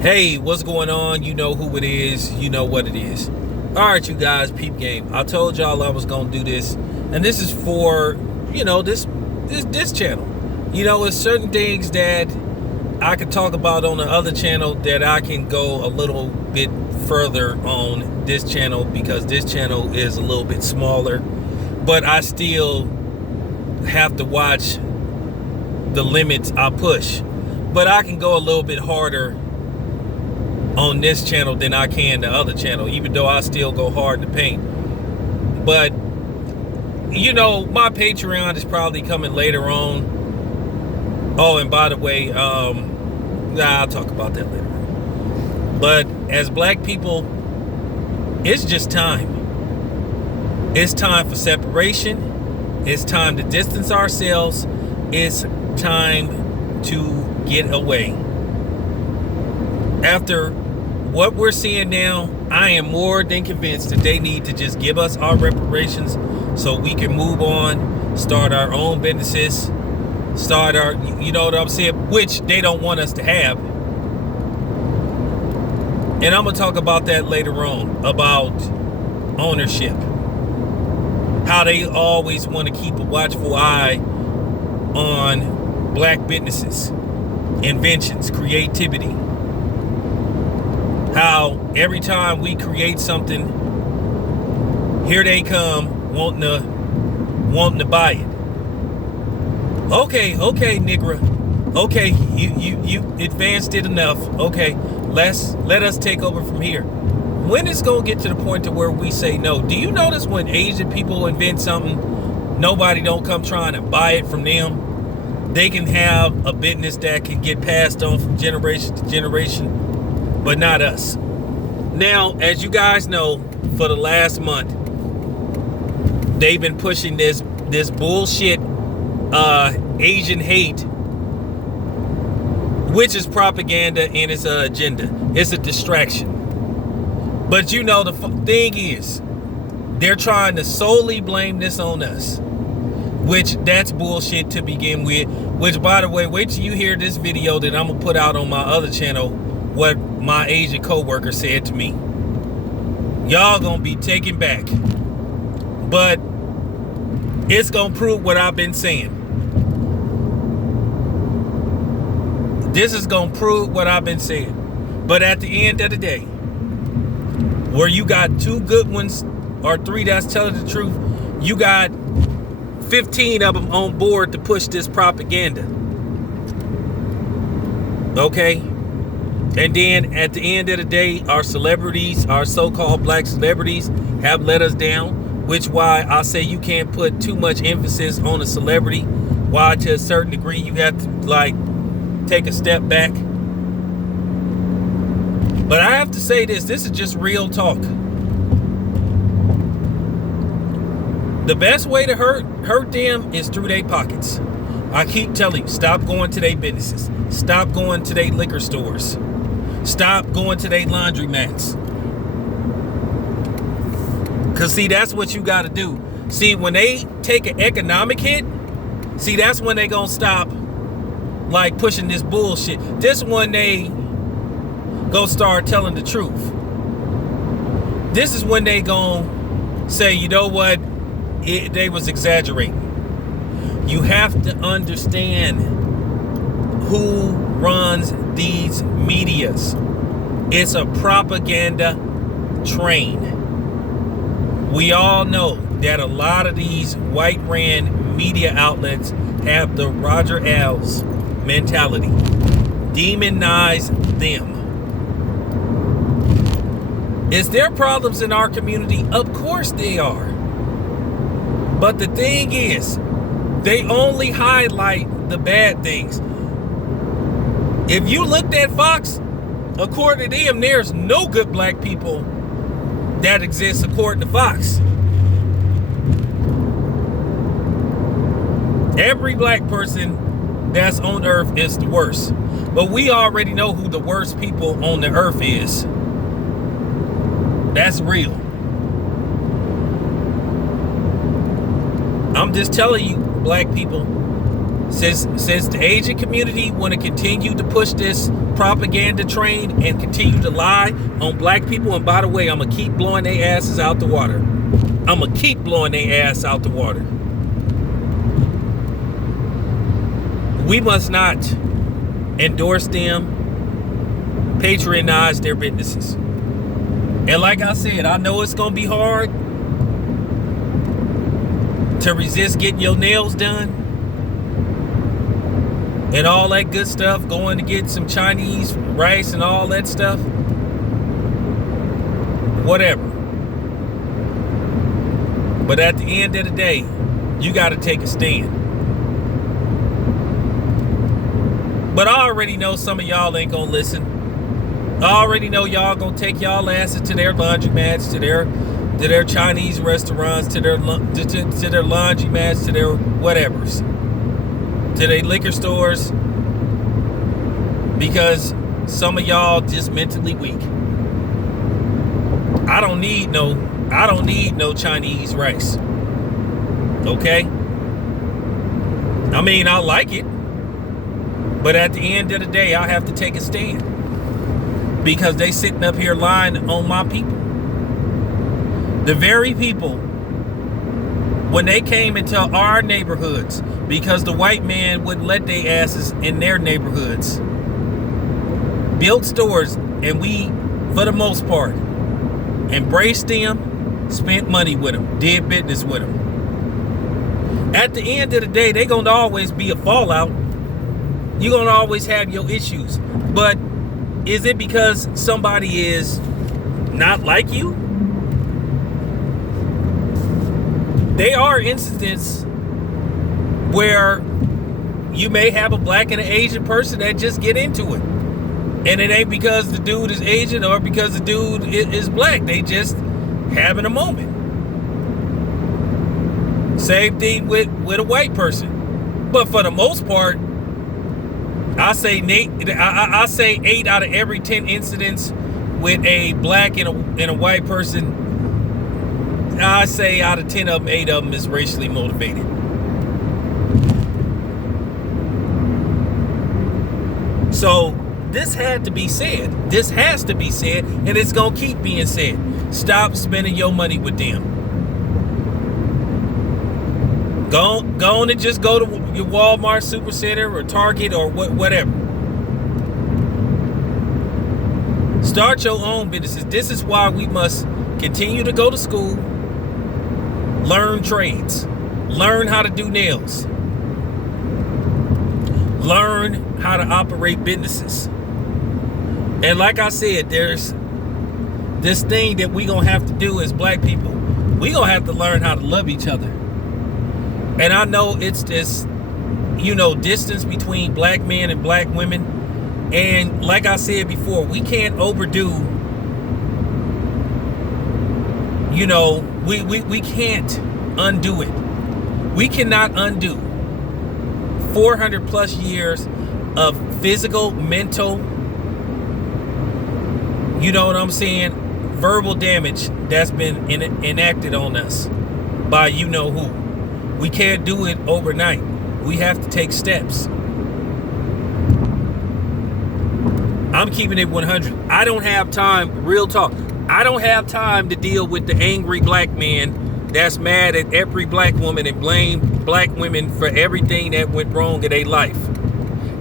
Hey, what's going on? You know who it is. You know what it is. All right, you guys, peep game. I told y'all I was gonna do this, and this is for this channel. It's certain things that I could talk about on the other channel that I can go a little bit further on this channel because this channel is a little bit smaller, but I still have to watch the limits I push. But I can go a little bit harder on this channel than I can the other channel, even though I still go hard in the paint. But my Patreon is probably coming later on. Oh, and by the way, I'll talk about that later on. But as black people, it's just time. It's time for separation. It's time to distance ourselves. It's time to get away. After what we're seeing now, I am more than convinced that they need to just give us our reparations so we can move on, start our own businesses, start our, you know what I'm saying, which they don't want us to have. And I'm going to talk about that later on, about ownership. How they always want to keep a watchful eye on black businesses, inventions, creativity. How every time we create something, here they come wanting to buy it. Okay, nigga. Okay, you advanced it enough. Okay, let us take over from here. When it's gonna get to the point to where we say no? Do you notice when Asian people invent something, nobody don't come trying to buy it from them? They can have a business that can get passed on from generation to generation, but not us. Now, as you guys know, for the last month, they've been pushing this bullshit Asian hate, which is propaganda and it's an agenda. It's a distraction. But the thing is, they're trying to solely blame this on us, which that's bullshit to begin with. Which, by the way, wait till you hear this video that I'm gonna put out on my other channel, what my Asian co-worker said to me. Y'all gonna be taken back. But it's gonna prove what I've been saying. This is gonna prove what I've been saying. But at the end of the day, where you got two good ones or three that's telling the truth, you got 15 of them on board to push this propaganda. Okay? And then at the end of the day, our celebrities, our so-called black celebrities, have let us down, which why I say you can't put too much emphasis on a celebrity. Why, to a certain degree, you have to take a step back. But I have to say this is just real talk. The best way to hurt them is through their pockets. I keep telling you, stop going to their businesses. Stop going to their liquor stores. Stop going to their laundromats. Because, see, that's what you got to do. See, when they take an economic hit, see, that's when they going to stop, pushing this bullshit. This one, they go start telling the truth. This is when they gon' say, you know what, they was exaggerating. You have to understand who runs these medias. It's a propaganda train. We all know that a lot of these white ran media outlets have the Roger Ailes mentality. Demonize them. Is there problems in our community? Of course they are. But the thing is, they only highlight the bad things. If you looked at Fox, according to them, there's no good black people that exist according to Fox. Every black person that's on earth is the worst. But we already know who the worst people on the earth is. That's real. I'm just telling you, black people, Since the Asian community want to continue to push this propaganda train and continue to lie on black people, and by the way, I'm gonna keep blowing their asses out the water. I'm gonna keep blowing their ass out the water. We must not endorse them, patronize their businesses. And like I said, I know it's gonna be hard to resist getting your nails done and all that good stuff, going to get some Chinese rice and all that stuff. Whatever. But at the end of the day, you got to take a stand. But I already know some of y'all ain't going to listen. I already know y'all going to take y'all asses to their laundromats, to their Chinese restaurants, to their laundromats, to their whatevers, to their liquor stores, because some of y'all just mentally weak. I don't need no Chinese rice. Okay? I mean, I like it, but at the end of the day, I have to take a stand because they sitting up here lying on my people. The very people, when they came into our neighborhoods, because the white man wouldn't let their asses in their neighborhoods, built stores, and we, for the most part, embraced them, spent money with them, did business with them. At the end of the day, they're going to always be a fallout. You're going to always have your issues. But is it because somebody is not like you? There are instances where you may have a black and an Asian person that just get into it. And it ain't because the dude is Asian or because the dude is black. They just having a moment. Same thing with a white person. But for the most part, I say 8 out of every 10 incidents with a black and a white person, I say out of 10 of them, 8 of them is racially motivated. So this had to be said. This has to be said, and it's going to keep being said. Stop spending your money with them. Go on and just go to your Walmart, Supercenter, or Target, or whatever. Start your own businesses. This is why we must continue to go to school, learn trades, learn how to do nails, learn how to operate businesses. And like I said, there's this thing that we gonna have to do as black people. We gonna have to learn how to love each other. And I know it's this, distance between black men and black women. And like I said before, we can't overdo, we can't undo it. We cannot undo 400 plus years of physical, mental, verbal damage that's been enacted on us by who. We can't do it overnight. We have to take steps. I'm keeping it 100. I don't have time, real talk. I don't have time to deal with the angry black man that's mad at every black woman and blame black women for everything that went wrong in their life.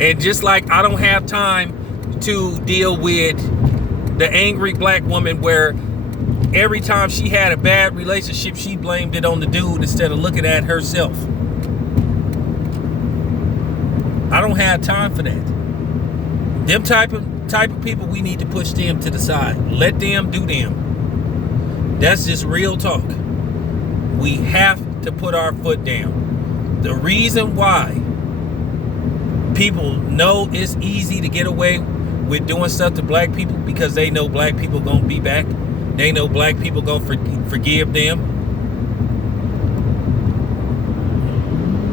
And just like I don't have time to deal with the angry black woman where every time she had a bad relationship, she blamed it on the dude instead of looking at herself. I don't have time for that. Them type of people, we need to push them to the side. Let them do them. That's just real talk. We have to put our foot down. The reason why people know it's easy to get away with doing stuff to black people, because they know black people gonna be back. They know black people gonna forgive them.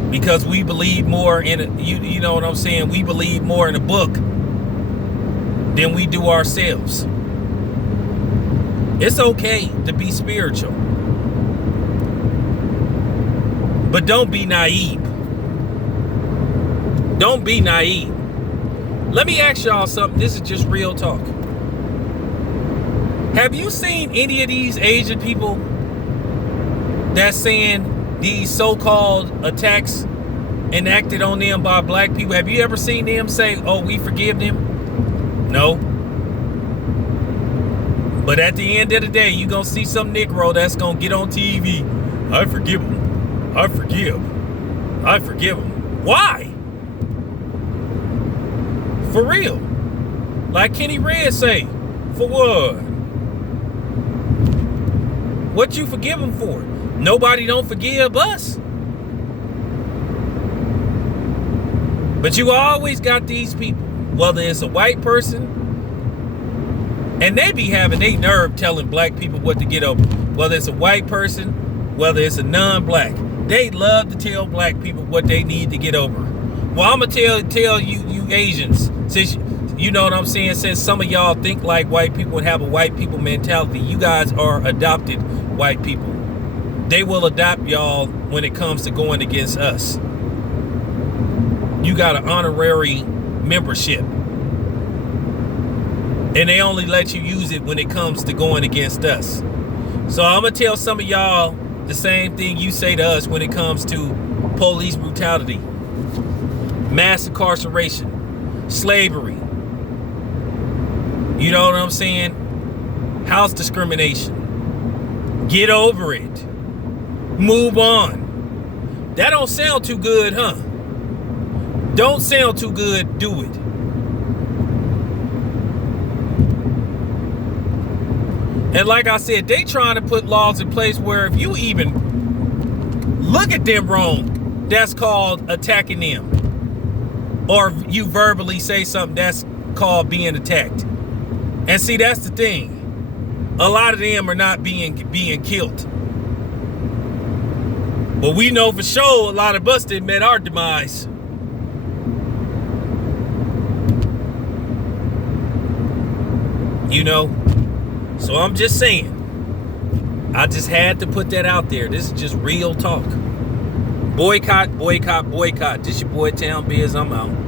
Because we believe more in it, you know what I'm saying? We believe more in a book than we do ourselves. It's okay to be spiritual, but don't be naive. Don't be naive. Let me ask y'all something. This is just real talk. Have you seen any of these Asian people that's saying these so-called attacks enacted on them by black people? Have you ever seen them say, oh, we forgive them? No. But at the end of the day, you're going to see some Negro that's going to get on TV. I forgive him. I forgive him. Why? For real. Like Kenny Red say, for what? What you forgive him for? Nobody don't forgive us. But you always got these people, whether it's a white person, and they be having their nerve telling black people what to get over. Whether it's a white person, whether it's a non-black, they love to tell black people what they need to get over. Well, I'm gonna tell you Asians, since you know what I'm saying, since some of y'all think like white people and have a white people mentality, you guys are adopted white people. They will adopt y'all when it comes to going against us. You got an honorary membership, and they only let you use it when it comes to going against us. So I'm gonna tell some of y'all the same thing you say to us when it comes to police brutality, mass incarceration, slavery. You know what I'm saying? House discrimination. Get over it. Move on. That don't sound too good, huh? Don't sound too good, do it. And like I said, they trying to put laws in place where if you even look at them wrong, that's called attacking them. Or if you verbally say something, that's called being attacked. And see, that's the thing. A lot of them are not being killed. But we know for sure a lot of us that met our demise. You know? So I'm just saying. I just had to put that out there. This is just real talk. Boycott, boycott, boycott. This your boy Town Biz. I'm out.